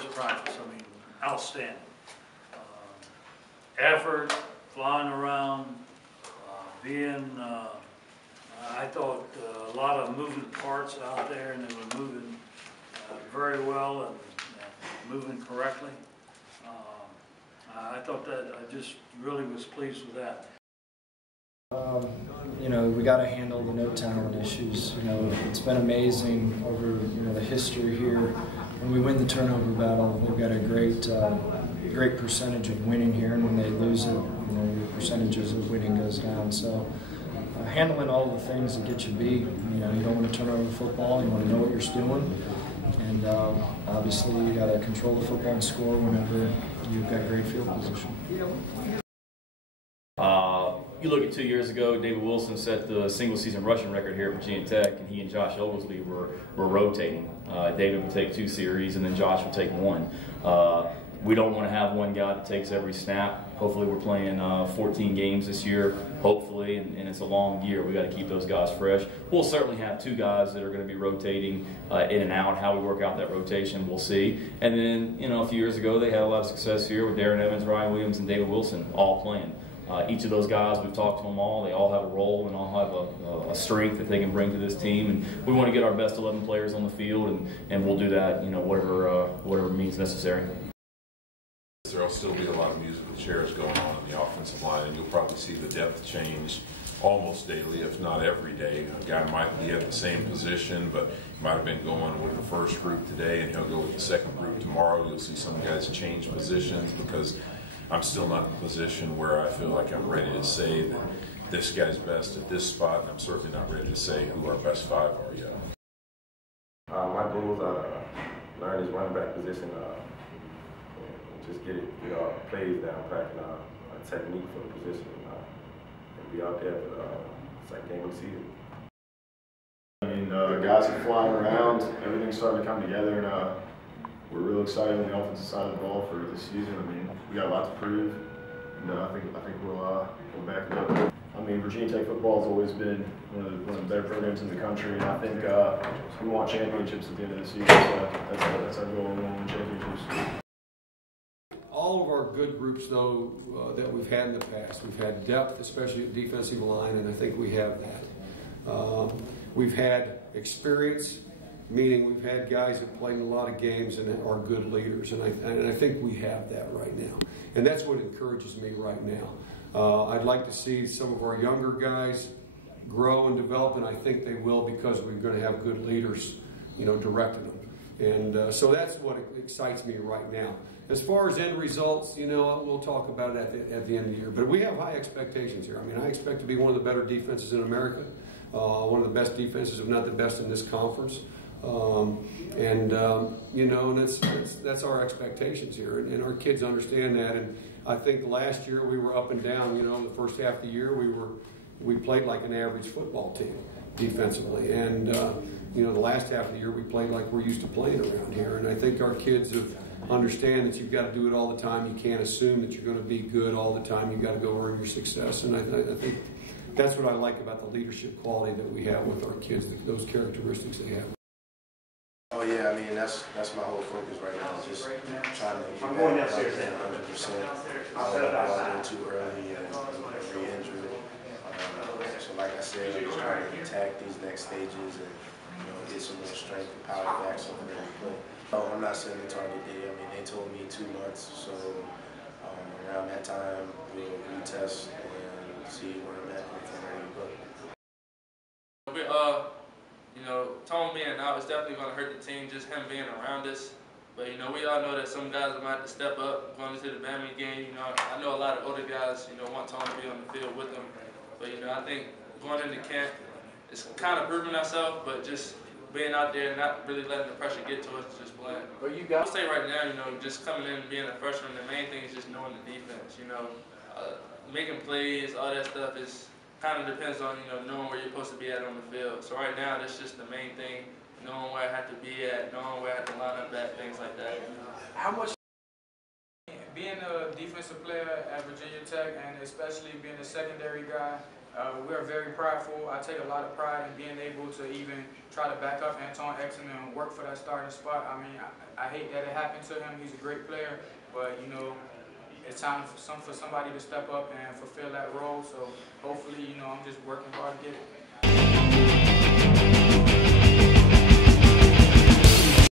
first practice. I mean, outstanding. Effort, flying around, I thought a lot of moving parts out there, and they were moving very well and moving correctly. I thought that I just really was pleased with that. You know, we got to handle the no talent issues. You know, it's been amazing over the history here. When we win the turnover battle, they've got a great percentage of winning here, and when they lose it, the percentages of winning goes down. So handling all the things that get you beat. You don't want to turn over the football. You want to know what you're doing, and obviously you got to control the football and score whenever you've got great field position. You look at 2 years ago, David Wilson set the single-season rushing record here at Virginia Tech, and he and Josh Oglesby were rotating. David would take 2 series, and then Josh would take 1. We don't want to have one guy that takes every snap. Hopefully we're playing 14 games this year, hopefully, and it's a long year. We've got to keep those guys fresh. We'll certainly have 2 guys that are going to be rotating in and out. How we work out that rotation, we'll see. And then, a few years ago, they had a lot of success here with Darren Evans, Ryan Williams, and David Wilson all playing. Each of those guys, we've talked to them all. They all have a role and all have a strength that they can bring to this team. And we want to get our best 11 players on the field, and we'll do that, whatever means necessary. There'll still be a lot of musical chairs going on in the offensive line, and you'll probably see the depth change almost daily, if not every day. A guy might be at the same position, but he might have been going with the first group today, and he'll go with the second group tomorrow. You'll see some guys change positions because I'm still not in a position where I feel like I'm ready to say that this guy's best at this spot, and I'm certainly not ready to say who our best 5 are yet. My goals are learn this running back position, just get plays down, practice a technique for the position, and be out there for the second game of the season. I mean, guys are flying around, everything's starting to come together, and we're real excited on the offensive side of the ball for this season. I mean, we got a lot to prove, and I think we'll back it up. I mean, Virginia Tech football has always been one of the better programs in the country, and I think we want championships at the end of the season. So that's our goal. We want championships. All of our good groups, though, that we've had in the past, we've had depth, especially at defensive line, and I think we have that. We've had experience, meaning we've had guys that played in a lot of games and are good leaders, and I think we have that right now. And that's what encourages me right now. I'd like to see some of our younger guys grow and develop, and I think they will because we're going to have good leaders, directing them. And so that's what excites me right now. As far as end results, we'll talk about it at the end of the year. But we have high expectations here. I mean, I expect to be one of the better defenses in America, one of the best defenses, if not the best in this conference. And that's our expectations here, and our kids understand that. And I think last year we were up and down. The first half of the year we played like an average football team defensively, and the last half of the year we played like we're used to playing around here. And I think our kids understand that you've got to do it all the time. You can't assume that you're going to be good all the time. You've got to go earn your success. And I think that's what I like about the leadership quality that we have with our kids, those characteristics they have. Oh yeah, I mean that's my whole focus right now. Just trying to get back 100%. I don't want to go too early and re-injury. So like I said, I'm just trying to attack these next stages and get some more strength and power back so I'm ready to play. No, I'm not setting a target date. I mean they told me 2 months, so around that time we'll retest and see where I'm at if I'm ready to play. Tone being out is definitely going to hurt the team, just him being around us. But, we all know that some guys might have to step up going into the Bama game. I know a lot of older guys, want Tone to be on the field with them. But, I think going into camp, it's kind of proving ourselves, but just being out there and not really letting the pressure get to us, just playing. But I'll say right now, just coming in and being a freshman, the main thing is just knowing the defense, making plays, all that stuff is kind of depends on, knowing where you're supposed to be at on the field. So right now, that's just the main thing, knowing where I have to be at, knowing where I have to line up at, things like that. How much being a defensive player at Virginia Tech, and especially being a secondary guy, we are very prideful. I take a lot of pride in being able to even try to back up Anton Exum and work for that starting spot. I mean, I hate that it happened to him. He's a great player, but you know, it's time for somebody to step up and fulfill that role. So hopefully, you know, I'm just working hard to get it.